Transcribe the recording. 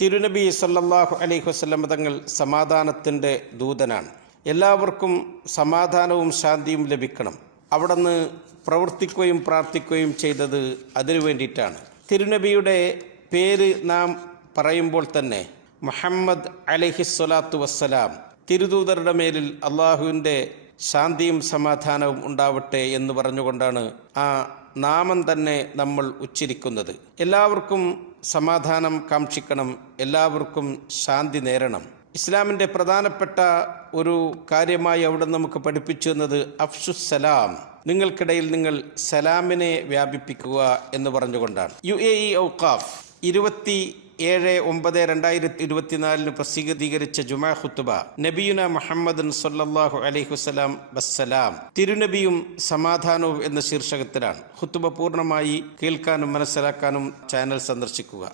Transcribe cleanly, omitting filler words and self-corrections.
തിരുനബി സല്ലല്ലാഹു അലൈഹി വസല്ലം തങ്ങൾ സമാധാനത്തിൻ്റെ ദൂതനാണ്. എല്ലാവർക്കും സമാധാനവും ശാന്തിയും ലഭിക്കണം. അവിടുന്ന് പ്രവർത്തിക്കുകയും പ്രാർത്ഥിക്കുകയും ചെയ്തത് അതിനു വേണ്ടിയിട്ടാണ്. തിരുനബിയുടെ പേര് നാം പറയുമ്പോൾ തന്നെ മുഹമ്മദ് അലൈഹിസ്സലാത്തു വസ്സലാം, തിരുദൂതരുടെ മേലിൽ അള്ളാഹുവിൻ്റെ ശാന്തിയും സമാധാനവും ഉണ്ടാവട്ടെ എന്ന് പറഞ്ഞുകൊണ്ടാണ് ആ നാമം തന്നെ നമ്മൾ ഉച്ചരിക്കുന്നത്. എല്ലാവർക്കും സമാധാനം കാക്ഷിക്കണം, എല്ലാവർക്കും ശാന്തി നേരണം. ഇസ്ലാമിൻ്റെ പ്രധാനപ്പെട്ട ഒരു കാര്യമായി അവിടെ നമുക്ക് പഠിപ്പിച്ചു തന്നത് അഫ്ഷുസ്സലാം, നിങ്ങൾക്കിടയിൽ നിങ്ങൾ സലാമിനെ വ്യാപിപ്പിക്കുക എന്ന് പറഞ്ഞുകൊണ്ടാണ്. UAE ഔഖാഫ് 27/9/2024 പ്രസിദ്ധീകരിച്ച ജുമാ ഖുത്ബ നബിയുന മുഹമ്മദ് സല്ലല്ലാഹു അലൈഹി വസല്ലം വസ്സലാം, തിരുനബിയും സമാധാനവും എന്ന ശീർഷകത്തിലാണ്. ഖുത്ബ പൂർണ്ണമായി കേൾക്കാനും മനസ്സിലാക്കാനും ചാനൽ സന്ദർശിക്കുക.